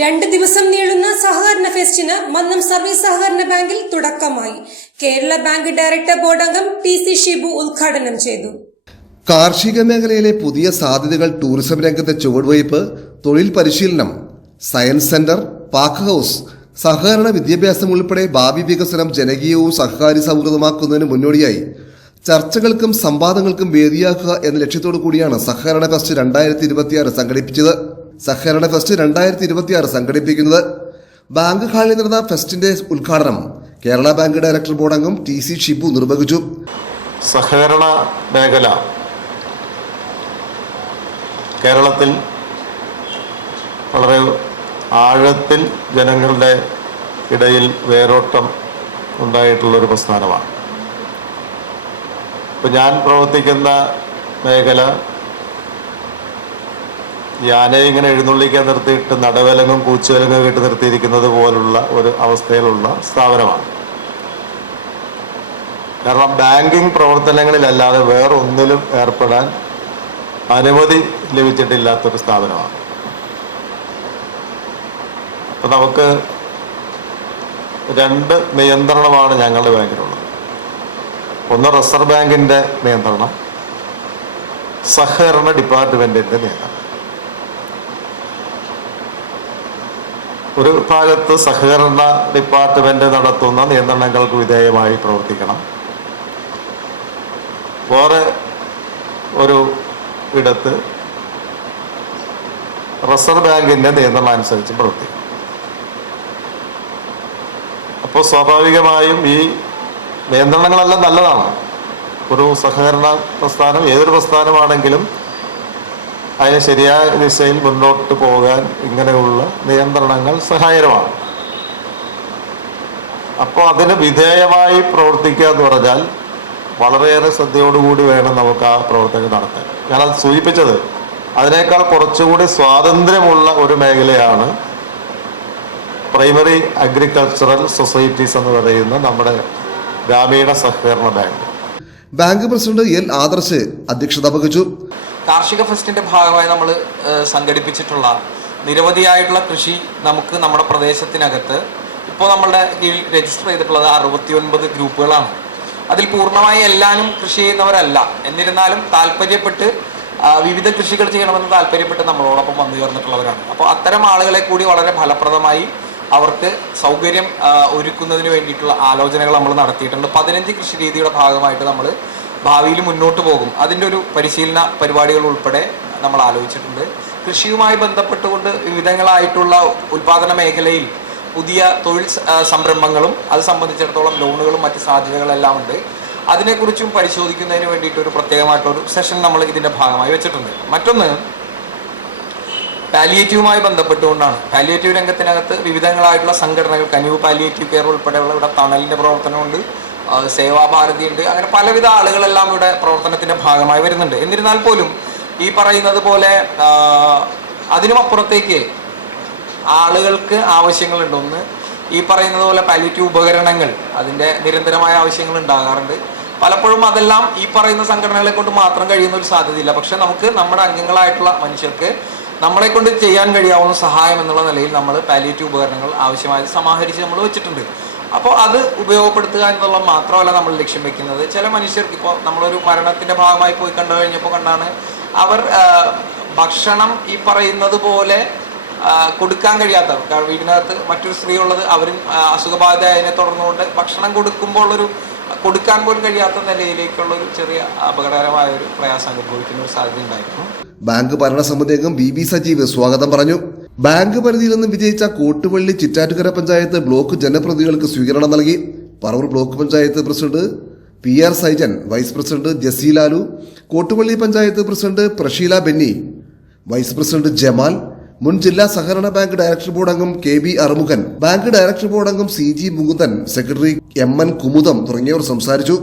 2 ദിവസം നീളുന്ന സഹകരണ ഫെസ്റ്റിന് മന്നം സർവീസ് സഹകരണ ബാങ്കിൽ തുടക്കമായി. കേരള ബാങ്ക് ഡയറക്ടർ ബോർഡ് അംഗം ടി.സി. ഷിബു ഉദ്ഘാടനം ചെയ്തു. കാർഷിക മേഖലയിലെ പുതിയ സാധ്യതകൾ, ടൂറിസം രംഗത്തെ ചുവടുവയ്പ്, തൊഴിൽ പരിശീലനം, സയൻസ് സെന്റർ, പാക്ക് ഹൌസ്, സഹകരണ വിദ്യാഭ്യാസം ഉൾപ്പെടെ ഭാവി വികസനം ജനകീയവും സഹകാരി സൗഹൃദമാക്കുന്നതിന് മുന്നോടിയായി ചർച്ചകൾക്കും സംവാദങ്ങൾക്കും വേദിയാക്കുക എന്ന ലക്ഷ്യത്തോടു കൂടിയാണ് സഹകരണ ഫെസ്റ്റ് 2026 സംഘടിപ്പിച്ചത്. സഹകരണ ഫെസ്റ്റ് 2026 സംഘടിപ്പിക്കുന്നത് ബാങ്ക് ഹാളിൽ നടന്ന ഫെസ്റ്റിന്റെ ഉദ്ഘാടനം കേരള ബാങ്ക് ഡയറക്ടർ ബോർഡ് അംഗം ടി.സി. ഷിബു നിർവഹിച്ചു. സഹകരണ മേഖല കേരളത്തിൽ വളരെ ആഴത്തിൽ ജനങ്ങളുടെ ഇടയിൽ വേരോട്ടം ഉണ്ടായിട്ടുള്ളൊരു പ്രസ്ഥാനമാണ്. ഇപ്പം ഞാൻ പ്രവർത്തിക്കുന്ന മേഖല ആനയെ ഇങ്ങനെ എഴുന്നള്ളിക്കാൻ നിർത്തിയിട്ട് നടവലങ്ങും പൂച്ചുവലങ്ങും ഇട്ട് നിർത്തിയിരിക്കുന്നത് പോലുള്ള ഒരു അവസ്ഥയിലുള്ള സ്ഥാപനമാണ്. കാരണം ബാങ്കിങ് പ്രവർത്തനങ്ങളിലല്ലാതെ വേറൊന്നിലും ഏർപ്പെടാൻ അനുമതി ലഭിച്ചിട്ടില്ലാത്തൊരു സ്ഥാപനമാണ്. അപ്പം നമുക്ക് 2 നിയന്ത്രണമാണ് ഞങ്ങളുടെ ബാങ്കിനുള്ളത്. ഒന്ന് റിസർവ് ബാങ്കിൻ്റെ നിയന്ത്രണം, സഹകരണ ഡിപ്പാർട്ട്മെൻറ്റിൻ്റെ നിയന്ത്രണം. ഒരു ഭാഗത്ത് സഹകരണ ഡിപ്പാർട്ട്മെൻറ്റ് നടത്തുന്ന നിയന്ത്രണങ്ങൾക്ക് വിധേയമായി പ്രവർത്തിക്കണം, വേറെ ഒരു ഇടത്ത് റിസർവ് ബാങ്കിൻ്റെ നിയന്ത്രണം അനുസരിച്ച് പ്രവർത്തിക്കണം. അപ്പോൾ സ്വാഭാവികമായും ഈ നിയന്ത്രണങ്ങളെല്ലാം നല്ലതാണ്. ഒരു സഹകരണ പ്രസ്ഥാനം, ഏതൊരു പ്രസ്ഥാനമാണെങ്കിലും അതിന് ശരിയായ ദിശയിൽ മുന്നോട്ട് പോകാൻ ഇങ്ങനെയുള്ള നിയന്ത്രണങ്ങൾ സഹായകരമാണ്. അപ്പോൾ അതിന് വിധേയമായി പ്രവർത്തിക്കുക എന്ന് പറഞ്ഞാൽ വളരെയേറെ ശ്രദ്ധയോടുകൂടി വേണം നമുക്ക് ആ പ്രവർത്തനം നടത്താൻ. ഞാനത് സൂചിപ്പിച്ചത് അതിനേക്കാൾ കുറച്ചുകൂടി സ്വാതന്ത്ര്യമുള്ള ഒരു മേഖലയാണ് പ്രൈമറി അഗ്രികൾച്ചറൽ സൊസൈറ്റീസ് എന്ന് പറയുന്ന നമ്മുടെ ഗ്രാമീണ സഹകരണ bank. Bank president L Adarsh അധ്യക്ഷത വഹിച്ചു. കാർഷിക ഫെസ്റ്റിന്റെ ഭാഗമായി നമ്മൾ സംഘടിപ്പിച്ചിട്ടുള്ള നിരവധിയായിട്ടുള്ള കൃഷി നമുക്ക് നമ്മുടെ പ്രദേശത്തിനകത്ത് ഇപ്പോൾ നമ്മളുടെ കീഴിൽ രജിസ്റ്റർ ചെയ്തിട്ടുള്ളത് 69 ഗ്രൂപ്പുകളാണ്. അതിൽ പൂർണ്ണമായി എല്ലാവരും കൃഷി ചെയ്യുന്നവരല്ല. എന്നിരുന്നാലും താല്പര്യപ്പെട്ട് വിവിധ കൃഷികൾ ചെയ്യണമെന്ന് താല്പര്യപ്പെട്ട് നമ്മളോടൊപ്പം വന്നു ചേർന്നിട്ടുള്ളവരാണ്. അപ്പോൾ അത്തരം ആളുകളെ കൂടി വളരെ ഫലപ്രദമായി അവർക്ക് സൗകര്യം ഒരുക്കുന്നതിന് വേണ്ടിയിട്ടുള്ള ആലോചനകൾ നമ്മൾ നടത്തിയിട്ടുണ്ട്. 15 കൃഷി രീതിയുടെ ഭാഗമായിട്ട് നമ്മൾ ഭാവിയിൽ മുന്നോട്ട് പോകും. അതിൻ്റെ ഒരു പരിശീലന പരിപാടികൾ ഉൾപ്പെടെ നമ്മൾ ആലോചിച്ചിട്ടുണ്ട്. കൃഷിയുമായി ബന്ധപ്പെട്ടുകൊണ്ട് വിവിധങ്ങളായിട്ടുള്ള ഉൽപാദന മേഖലയിൽ പുതിയ തൊഴിൽ സംരംഭങ്ങളും അത് സംബന്ധിച്ചിടത്തോളം ലോണുകളും മറ്റ് സാധ്യതകളെല്ലാം ഉണ്ട്. അതിനെക്കുറിച്ചും പരിശോധിക്കുന്നതിന് വേണ്ടിയിട്ടൊരു പ്രത്യേകമായിട്ടൊരു സെഷൻ നമ്മൾ ഇതിൻ്റെ ഭാഗമായി വെച്ചിട്ടുണ്ട്. മറ്റൊന്ന് പാലിയേറ്റീവുമായി ബന്ധപ്പെട്ടുകൊണ്ടാണ്. പാലിയേറ്റീവ് രംഗത്തിനകത്ത് വിവിധങ്ങളായിട്ടുള്ള സംഘടനകൾ, കനിവ് പാലിയേറ്റീവ് കെയർ ഉൾപ്പെടെയുള്ള ഇവിടെ തണലിൻ്റെ പ്രവർത്തനമുണ്ട്, സേവാഭാരതി ഉണ്ട്, അങ്ങനെ പലവിധ ആളുകളെല്ലാം ഇവിടെ പ്രവർത്തനത്തിൻ്റെ ഭാഗമായി വരുന്നുണ്ട്. എന്നിരുന്നാൽ പോലും ഈ പറയുന്നത് പോലെ അതിനുമപ്പുറത്തേക്ക് ആളുകൾക്ക് ആവശ്യങ്ങളുണ്ട്. ഒന്ന് ഈ പറയുന്നത് പോലെ പാലിയേറ്റീവ് ഉപകരണങ്ങൾ, അതിൻ്റെ നിരന്തരമായ ആവശ്യങ്ങൾ ഉണ്ടാകാറുണ്ട്. പലപ്പോഴും അതെല്ലാം ഈ പറയുന്ന സംഘടനകളെ കൊണ്ട് മാത്രം കഴിയുന്ന ഒരു സാധ്യതയില്ല. പക്ഷെ നമുക്ക് നമ്മുടെ അംഗങ്ങളായിട്ടുള്ള മനുഷ്യർക്ക് നമ്മളെ കൊണ്ട് ചെയ്യാൻ കഴിയാവുന്ന സഹായം എന്നുള്ള നിലയിൽ നമ്മൾ പാലിയേറ്റീവ് ഉപകരണങ്ങൾ ആവശ്യമായത് സമാഹരിച്ച് നമ്മൾ വെച്ചിട്ടുണ്ട്. അപ്പോൾ അത് ഉപയോഗപ്പെടുത്തുക എന്നുള്ളത് മാത്രമല്ല നമ്മൾ ലക്ഷ്യം വെക്കുന്നത്. ചില മനുഷ്യർക്ക് ഇപ്പോൾ നമ്മളൊരു മരണത്തിൻ്റെ ഭാഗമായി പോയി കണ്ടു കഴിഞ്ഞപ്പോൾ കണ്ടാണ് അവർ ഭക്ഷണം ഈ പറയുന്നത് പോലെ കൊടുക്കാൻ കഴിയാത്തവർ, വീടിനകത്ത് മറ്റൊരു സ്ത്രീ ഉള്ളത്, അവരും അസുഖബാധ അതിനെ തുടർന്നുകൊണ്ട് ഭക്ഷണം കൊടുക്കുമ്പോൾ ഉള്ളൊരു കൊടുക്കാൻ പോലും കഴിയാത്ത നിലയിലേക്കുള്ള ഒരു ചെറിയ അപകടകരമായ ഒരു പ്രയാസം അനുഭവിക്കുന്ന ഒരു സാധ്യത ഉണ്ടായിരുന്നു. ബാങ്ക് ഭരണസമിതി അംഗം ബി സജീവ് സ്വാഗതം പറഞ്ഞു. ബാങ്ക് പരിധിയിൽ നിന്നും വിജയിച്ച കോട്ടുപള്ളി ചിറ്റാറ്റുകര പഞ്ചായത്ത് ബ്ലോക്ക് ജനപ്രതിനിധികൾക്ക് സ്വീകരണം നൽകി. Paravur block panchayat president PR Saijan, vice president ജസീലാലു, Kottupally panchayat president Prasheela Benny, vice president Jamal, മുൻ ജില്ലാ സഹകരണ ബാങ്ക് ഡയറക്ടർ ബോർഡ് അംഗം KB Arumukhan, bank director board അംഗം CG Mukundan, secretary MN Kumudam തുടങ്ങിയവർ സംസാരിച്ചു.